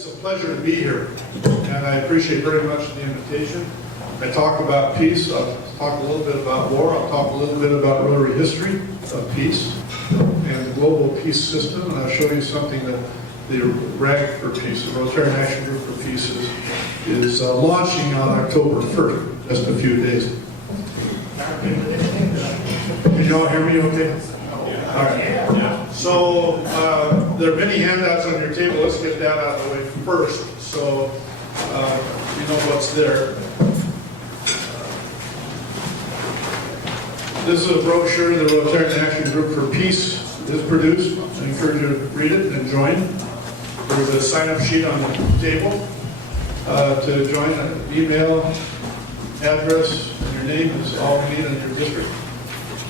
It's a pleasure to be here, and I appreciate very much the invitation. I talk about peace, I'll talk a little bit about war, I'll talk a little bit about Rotary history of peace and the global peace system, and I'll show you something that the RAG for Peace, the Rotary National Group for Peace, is launching on October 1st, just a few days. Can you all hear me okay? All right. So there are many handouts on your table. Let's get that out of the way first, so you know what's there. This is a brochure the Rotary National Group for Peace has produced. I encourage you to read it and join. There's a sign-up sheet on the table to join. An email, address, and your name is all needed in your district.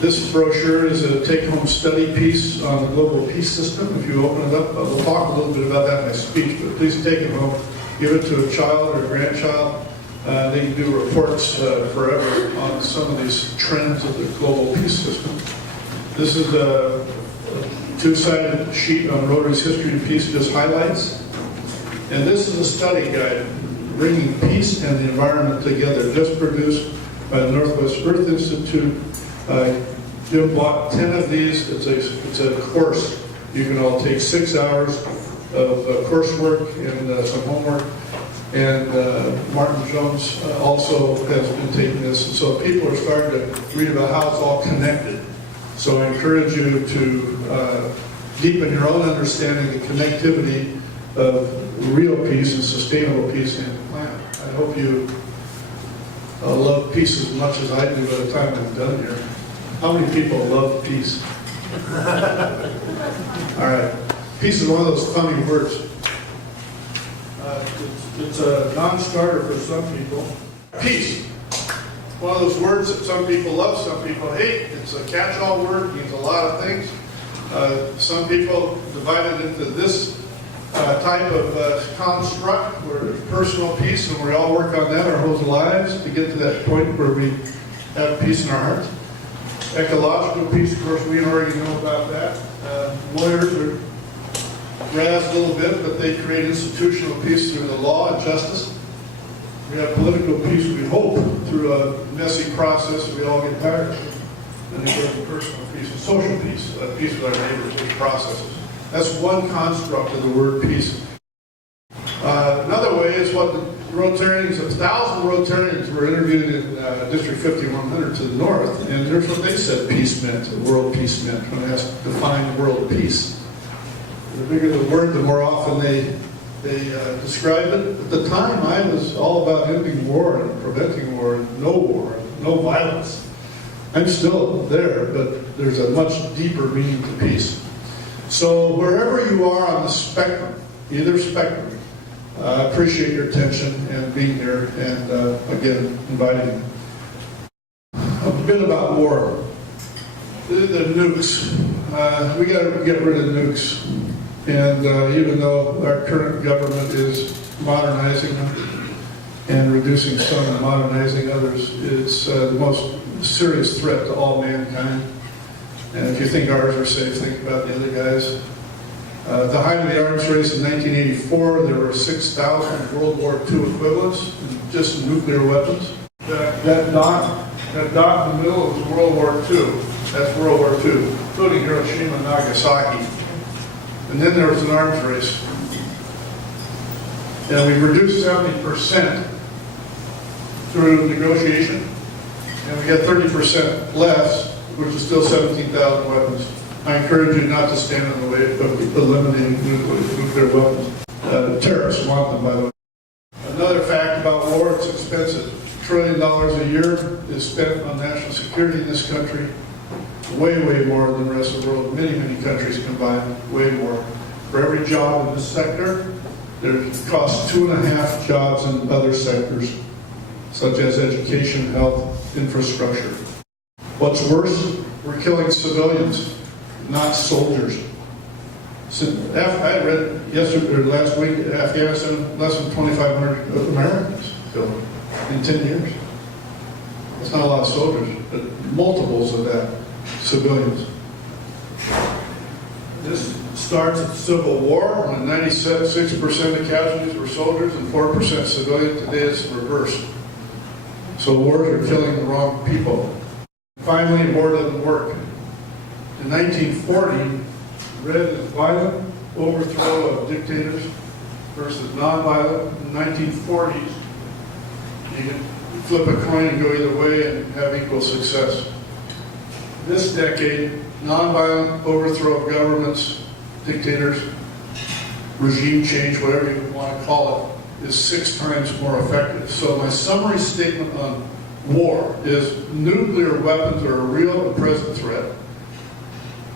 This brochure is a take-home study piece on the global peace system. If you open it up, we'll talk a little bit about that in my speech, but please take it home, give it to a child or a grandchild. They can do reports forever on some of these trends of the global peace system. This is a two-sided sheet on Rotary's history of peace, just highlights. And this is a study guide, bringing peace and the environment together, just produced by the Northwest Earth Institute. Jim bought 10 of these. It's a course. You can all take 6 hours of coursework and some homework. And Martin Jones also has been taking this. And so people are starting to read about how it's all connected. So I encourage you to deepen your own understanding of the connectivity of real peace and sustainable peace in the planet. I hope you love peace as much as I do by the time I'm done here. How many people love peace? All right. Peace is one of those funny words. It's a non-starter for some people. Peace. One of those words that some people love, some people hate. It's a catch-all word, means a lot of things. Some people divide it into this type of construct where there's personal peace and we all work on that our whole lives to get to that point where we have peace in our hearts. Ecological peace, of course, we already know about that. Lawyers are razzed a little bit, but they create institutional peace through the law and justice. We have political peace, we hope, through a messy process we all get tired of. And then there's personal peace and social peace, peace with our neighbors, those processes. That's one construct of the word peace. Another way is what the Rotarians, 1,000 Rotarians were interviewed in District 5100 to the north, and here's what they said peace meant, the world peace meant, when they asked to define world peace. The bigger the word, the more often they describe it. At the time, I was all about ending war and preventing war and no violence. I'm still there, but there's a much deeper meaning to peace. So wherever you are on the spectrum, either spectrum, I appreciate your attention and being here, and again, inviting you. A bit about war. The nukes. We got to get rid of nukes. And even though our current government is modernizing them and reducing some and modernizing others, it's the most serious threat to all mankind. And if you think ours are safe, think about the other guys. At the height of the arms race in 1984, there were 6,000 World War II equivalents, just nuclear weapons. That dot in the middle is World War II. That's World War II, including Hiroshima and Nagasaki. And then there was an arms race. And we reduced 70% through negotiation, and we got 30% less, which is still 17,000 weapons. I encourage you not to stand in the way of eliminating nuclear weapons. Terrorists want them, by the way. Another fact about war, it's expensive. $1 trillion a year is spent on national security in this country. Way, way more than the rest of the world. Many, many countries combined, way more. For every job in this sector, it costs 2.5 jobs in other sectors, such as education, health, infrastructure. What's worse, we're killing civilians, not soldiers. I read yesterday or last week, Afghanistan, less than 2,500 Americans killed in 10 years. That's not a lot of soldiers, but multiples of that, civilians. This starts at the Civil War, when 96% of casualties were soldiers and 4% civilian. Today it's reversed. So wars are killing the wrong people. Finally, war doesn't work. In 1940, read as violent overthrow of dictators versus nonviolent. In the 1940s, you can flip a coin and go either way and have equal success. This decade, nonviolent overthrow of governments, dictators, regime change, whatever you want to call it, is 6 times more effective. So my summary statement on war is nuclear weapons are a real and present threat.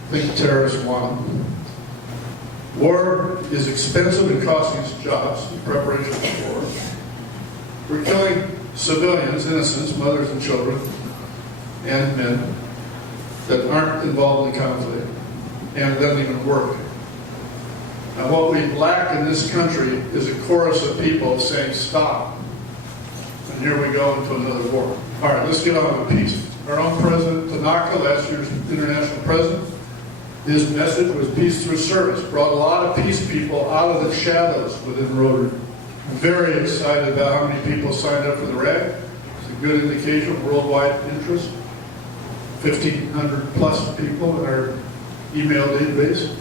Think terrorists want them. War is expensive and costing us jobs in preparation for war. We're killing civilians, innocents, mothers and children, and men that aren't involved in conflict, and it doesn't even work. Now what we lack in this country is a chorus of people saying stop. And here we go into another war. All right, let's get on with peace. Our own President Tanaka, last year's international president, his message was peace through service. Brought a lot of peace people out of the shadows within Rotary. I'm very excited about how many people signed up for the RAG. It's a good indication of worldwide interest. 1,500 plus people in our email database.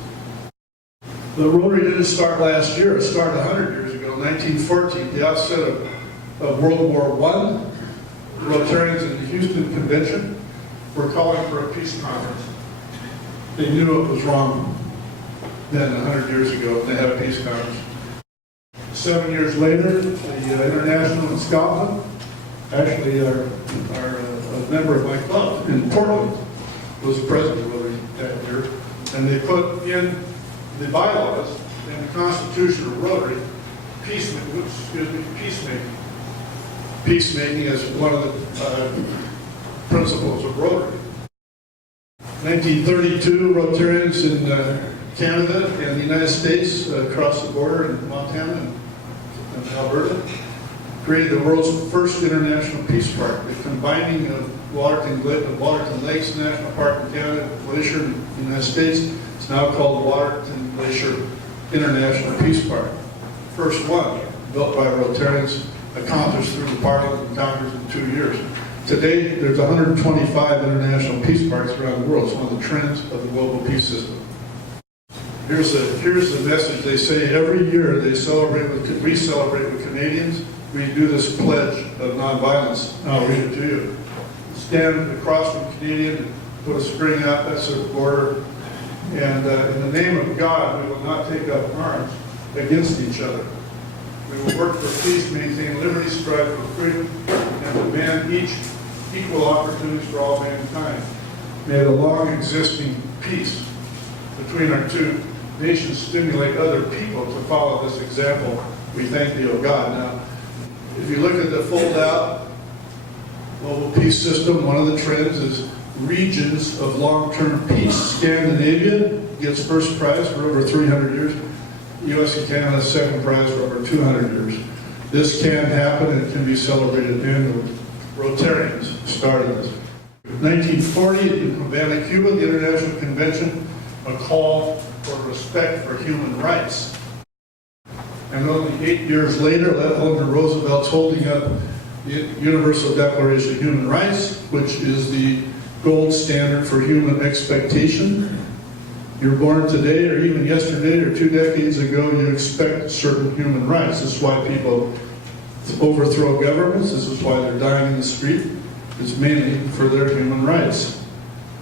The Rotary didn't start last year. It started 100 years ago, 1914, the outset of World War I. Rotarians in the Houston Convention were calling for a peace conference. They knew it was wrong then, 100 years ago, and they had a peace conference. 7 years later, the International in Scotland, actually a member of my club in Portland, was president of Rotary that year, and they put in the bylaws and the Constitution of Rotary, peacemaking. Peacemaking is one of the principles of Rotary. 1932, Rotarians in Canada and the United States across the border in Montana and Alberta created the world's first international peace park, the combining of Waterton Lakes National Park in Canada, Glacier in the United States. It's now called the Waterton Glacier International Peace Park. First one, built by Rotarians, accomplished through the Parliament and Congress in 2 years. Today, there's 125 international peace parks around the world. It's one of the trends of the global peace system. Here's the message. They say every year we celebrate with Canadians. We do this pledge of nonviolence. I'll read it to you. Stand across from Canadian and put a string out, that's the border. And in the name of God, we will not take up arms against each other. We will work for peace, maintain liberty, strive for freedom, and demand equal opportunities for all mankind. May the long existing peace between our two nations stimulate other people to follow this example. We thank thee, O God. Now, if you look at the fold-out global peace system, one of the trends is regions of long-term peace. Scandinavia gets first prize for over 300 years. U.S. and Canada second prize for over 200 years. This can happen and it can be celebrated annually. Rotarians started this. 1940 in Havana, Cuba, the International Convention, a call for respect for human rights. And only 8 years later, Eleanor Roosevelt's holding up the Universal Declaration of Human Rights, which is the gold standard for human expectation. You're born today or even yesterday or 2 decades ago, you expect certain human rights. This is why people overthrow governments. This is why they're dying in the street. It's mainly for their human rights.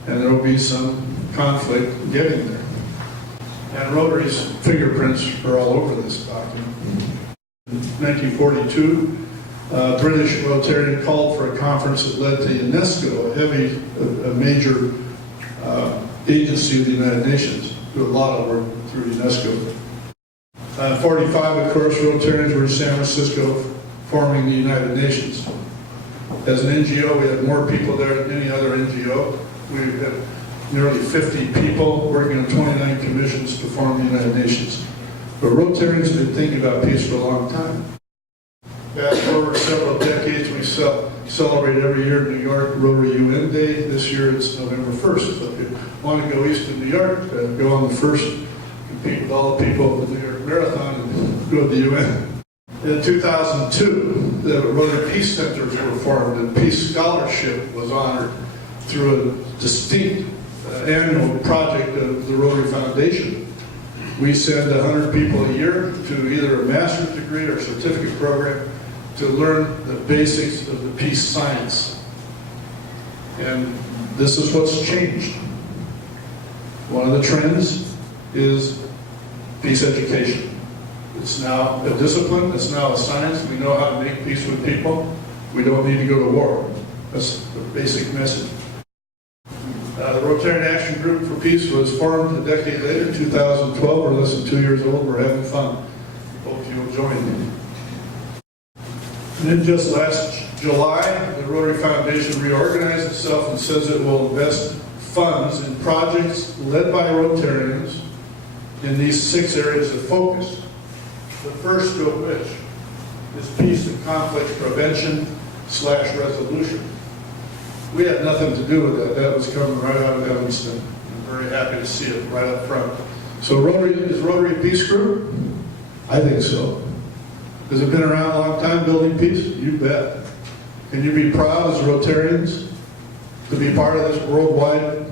And there will be some conflict getting there. And Rotary's fingerprints are all over this document. In 1942, British Rotarian called for a conference that led to UNESCO, a major agency of the United Nations, do a lot of work through UNESCO. 45, of course, Rotarians were in San Francisco forming the United Nations. As an NGO, we had more people there than any other NGO. We had nearly 50 people working on 29 commissions to form the United Nations. But Rotarians have been thinking about peace for a long time. Fast forward several decades, we celebrate every year in New York Rotary UN Day. This year it's November 1st. So if you want to go east of New York, go on the 1st compete with all the people at the New York Marathon and go to the UN. In 2002, the Rotary Peace Centers were formed, and Peace Scholarship was honored through a distinct annual project of the Rotary Foundation. We send 100 people a year to either a master's degree or certificate program to learn the basics of the peace science. And this is what's changed. One of the trends is peace education. It's now a discipline, it's now a science. We know how to make peace with people. We don't need to go to war. That's the basic message. The Rotary Action Group for Peace was formed a decade later, 2012. We're less than 2 years old. We're having fun. Hope you'll join me. And then just last July, the Rotary Foundation reorganized itself and says it will invest funds in projects led by Rotarians in these 6 areas of focus. The first of which is peace and conflict prevention / resolution. We had nothing to do with that. That was coming right out of Evanston. I'm very happy to see it right up front. So is Rotary a peace group? I think so. Has it been around a long time building peace? You bet. Can you be proud as Rotarians to be part of this worldwide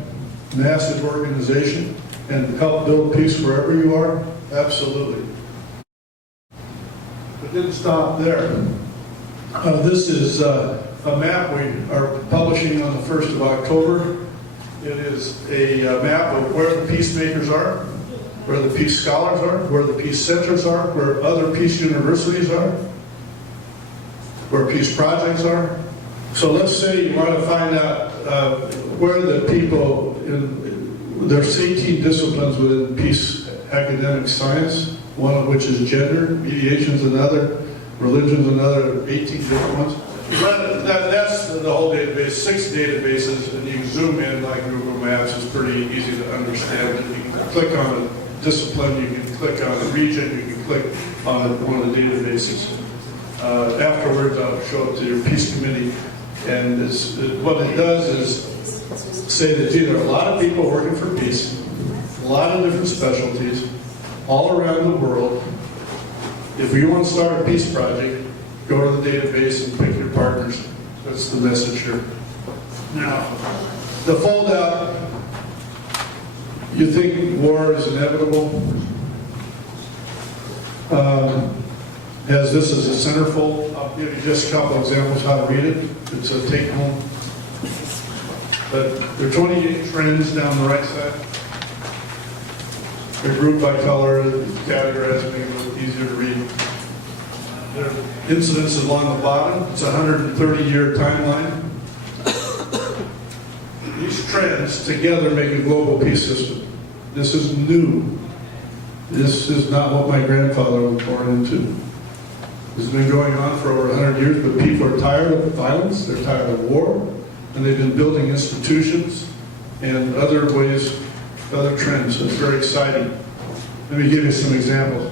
massive organization and help build peace wherever you are? Absolutely. It didn't stop there. This is a map we are publishing on the 1st of October. It is a map of where the peacemakers are, where the peace scholars are, where the peace centers are, where other peace universities are, where peace projects are. So let's say you want to find out where the people, there's 18 disciplines within peace academic science, one of which is gender, mediation's another, religion's another, 18 different ones. That's the whole database, 6 databases, and you can zoom in like Google Maps. It's pretty easy to understand. You can click on a discipline, you can click on a region, you can click on one of the databases. Afterwards, I'll show it to your peace committee, and what it does is say that either a lot of people working for peace, a lot of different specialties, all around the world. If you want to start a peace project, go to the database and pick your partners. That's the message here. Now, the fold-out, you think war is inevitable? Has this as a centerfold. I'll give you just a couple examples how to read it. It's a take-home. But there are 28 trends down the right side. They're grouped by color, categorized to make it a little easier to read. There are incidences along the bottom. It's a 130-year timeline. These trends together make a global peace system. This is new. This is not what my grandfather was born into. This has been going on for over 100 years, but people are tired of violence, they're tired of war, and they've been building institutions and other ways, other trends. So it's very exciting. Let me give you some examples.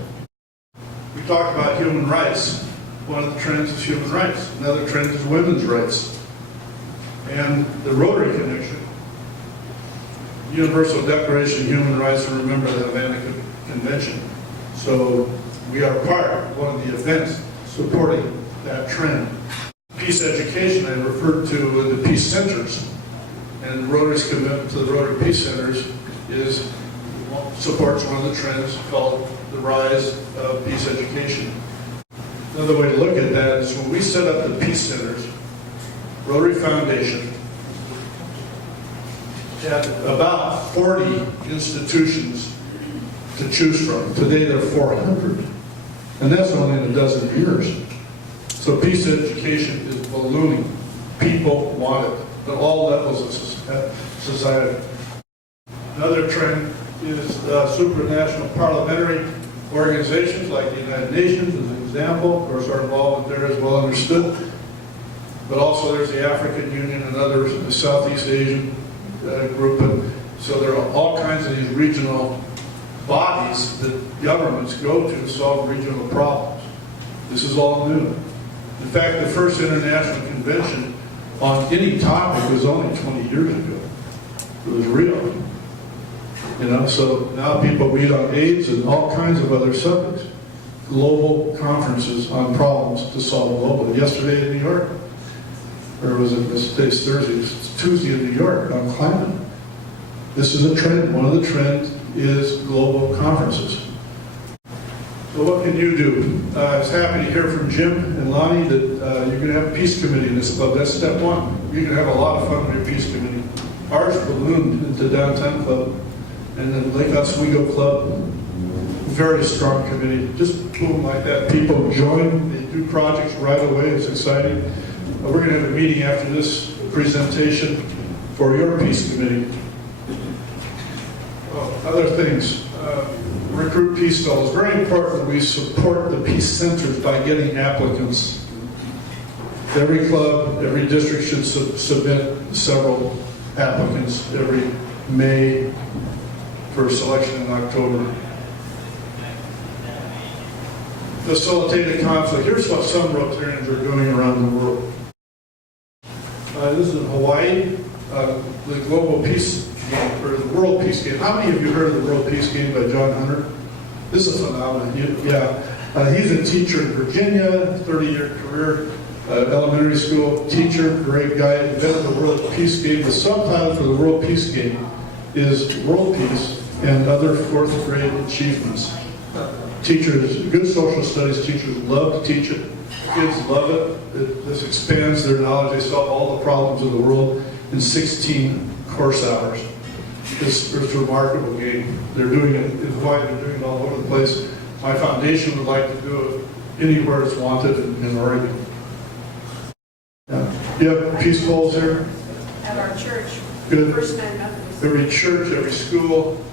We talked about human rights. One of the trends is human rights. Another trend is women's rights. And the Rotary Connection, Universal Declaration of Human Rights, and remember the Havana Convention. So we are part of one of the events supporting that trend. Peace education, I referred to the peace centers. And Rotary's commitment to the Rotary Peace Centers supports one of the trends called the rise of peace education. Another way to look at that is when we set up the peace centers, Rotary Foundation had about 40 institutions to choose from. Today there are 400. And that's only in a dozen years. So peace education is ballooning. People want it at all levels of society. Another trend is supranational parliamentary organizations like the United Nations as an example. Of course, our involvement there is well understood. But also there's the African Union and others, the Southeast Asian group. And so there are all kinds of these regional bodies that governments go to solve regional problems. This is all new. In fact, the first international convention on any topic was only 20 years ago. It was real. You know, so now people meet on AIDS and all kinds of other subjects. Global conferences on problems to solve globally. Yesterday in New York, or was it today's Thursday? It's Tuesday in New York on climate. This is a trend. One of the trends is global conferences. So what can you do? I was happy to hear from Jim and Lonnie that you're going to have a peace committee in this club. That's step one. You're going to have a lot of fun with your peace committee. Ours ballooned into Downtown Club and then Lake Oswego Club. Very strong committee. Just boom like that. People join. They do projects right away. It's exciting. We're going to have a meeting after this presentation for your peace committee. Other things. Recruit peace fellows. Very important that we support the peace centers by getting applicants. Every club, every district should submit several applicants every May for selection in October. Facilitated conflict. Here's what some Rotarians are doing around the world. This is in Hawaii, the Global Peace Game, or the World Peace Game. How many of you heard of the World Peace Game by John Hunter? This is a phenomenon. He's a teacher in Virginia, 30-year career, elementary school teacher, great guy, invented the World Peace Game. The subtitle for the World Peace Game is World Peace and Other Fourth Grade Achievements. Teachers, good social studies teachers love to teach it. Kids love it. This expands their knowledge. They solve all the problems of the world in 16 course hours. It's a remarkable game. They're doing it in Hawaii. They're doing it all over the place. My foundation would like to do it anywhere it's wanted in Oregon. Yeah. You have peace polls here? At our church. Good. First Night Methodist. Every church, every school.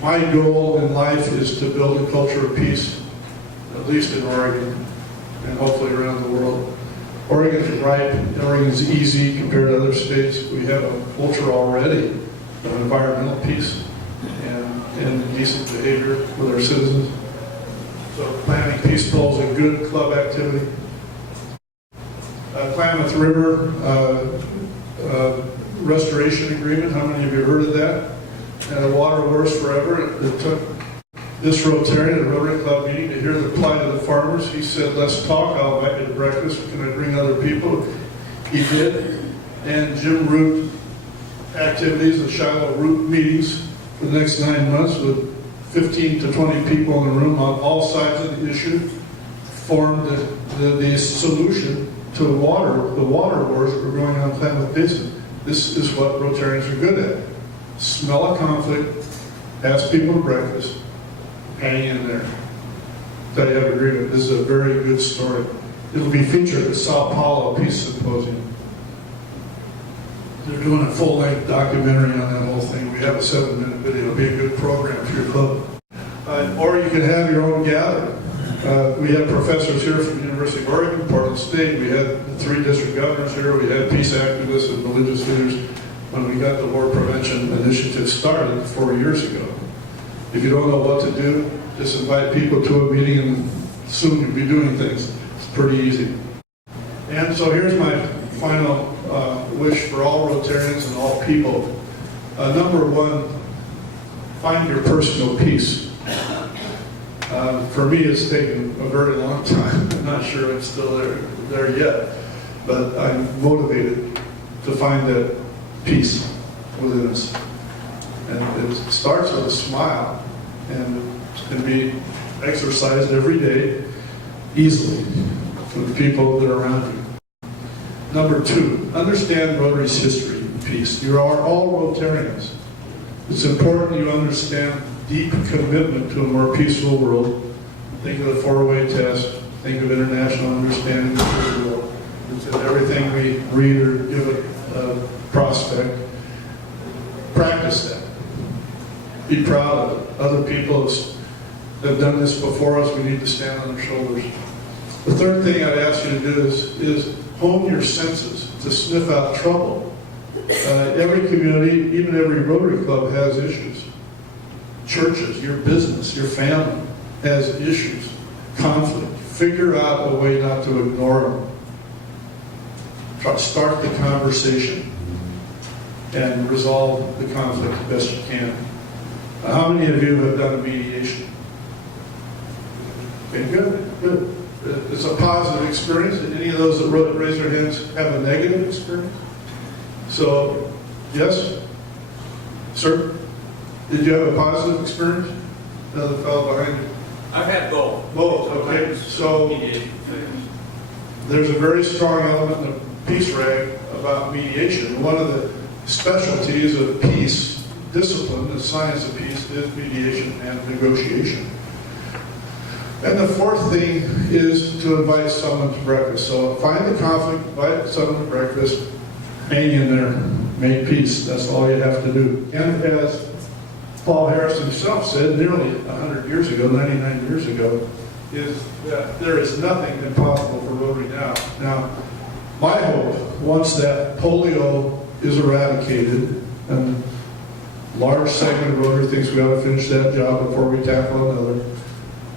My goal in life is to build a culture of peace, at least in Oregon, and hopefully around the world. Oregon's ripe. Oregon's easy compared to other states. We have a culture already of environmental peace and decent behavior with our citizens. So planning peace polls is a good club activity. Klamath River restoration agreement. How many of you heard of that? And a water wars forever. It took this Rotarian at a Rotary Club meeting to hear the plight of the farmers. He said, let's talk. I'll invite you to breakfast. Can I bring other people? He did. And Jim Root activities, the Shiloh Root meetings for the next 9 months with 15 to 20 people in the room on all sides of the issue formed the solution to the water wars that were going on in Klamath Basin. This is what Rotarians are good at. Smell a conflict, ask people to breakfast, hang in there. That you have agreement. This is a very good story. It'll be featured at the Sao Paulo Peace Symposium. They're doing a full-length documentary on that whole thing. We have a 7-minute video. It'll be a good program for your club. Or you can have your own gathering. We had professors here from the University of Oregon, Portland State. We had 3 district governors here. We had peace activists and religious leaders when we got the War Prevention Initiative started 4 years ago. If you don't know what to do, just invite people to a meeting and soon you'll be doing things. It's pretty easy. And so here's my final wish for all Rotarians and all people. Number 1, find your personal peace. For me, it's taken a very long time. I'm not sure I'm still there yet, but I'm motivated to find that peace within us. And it starts with a smile, and it can be exercised every day easily for the people that are around you. Number 2, understand Rotary's history and peace. You are all Rotarians. It's important you understand deep commitment to a more peaceful world. Think of the 4-way test. Think of international understanding of the world. It's in everything we read or give it a prospect. Practice that. Be proud of it. Other people have done this before us. We need to stand on their shoulders. The third thing I'd ask you to do is hone your senses to sniff out trouble. Every community, even every Rotary Club has issues. Churches, your business, your family has issues, conflict. Figure out a way not to ignore them. Try to start the conversation and resolve the conflict the best you can. How many of you have done a mediation? Okay, good. It's a positive experience. Did any of those that raise their hands have a negative experience? So, yes? Sir? Did you have a positive experience? Another fellow behind you. I've had both. Both, okay. So, Mediation. there's a very strong element in the peace rag about mediation. One of the specialties of peace discipline, the science of peace, is mediation and negotiation. And the fourth thing is to invite someone to breakfast. So find the conflict, invite someone to breakfast, hang in there, make peace. That's all you have to do. And as Paul Harris himself said nearly 100 years ago, 99 years ago, is that there is nothing impossible for Rotary now. Now, my hope, once that polio is eradicated, and a large segment of Rotary thinks we ought to finish that job before we tackle another,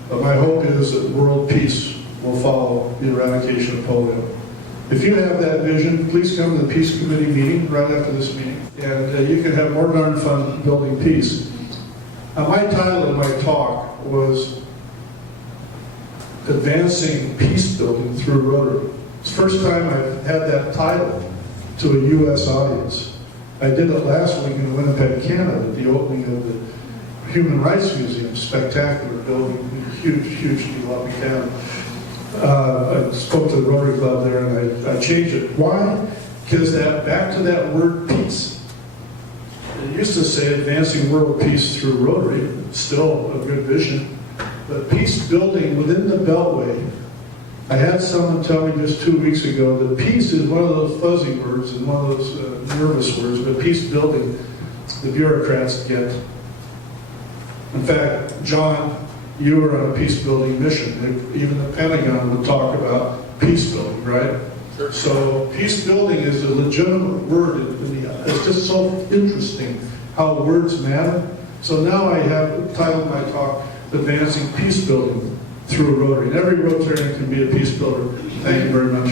but my hope is that world peace will follow the eradication of polio. If you have that vision, please come to the Peace Committee meeting right after this meeting, and you can have more darn fun building peace. Now, my title of my talk was Advancing Peace Building Through Rotary. It's the first time I've had that title to a U.S. audience. I did it last week in Winnipeg, Canada, at the opening of the Human Rights Museum, spectacular building, hugely lovely town. I spoke to the Rotary Club there, and I changed it. Why? Because back to that word peace. It used to say advancing world peace through Rotary, still a good vision, but peace building within the Beltway. I had someone tell me just 2 weeks ago that peace is one of those fuzzy words and one of those nervous words, but peace building, the bureaucrats get. In fact, John, you were on a peace building mission. Even the Pentagon would talk about peace building, right? Sure. So peace building is a legitimate word. It's just so interesting how words matter. So now I have titled my talk, Advancing Peace Building Through Rotary. And every Rotarian can be a peace builder. Thank you very much.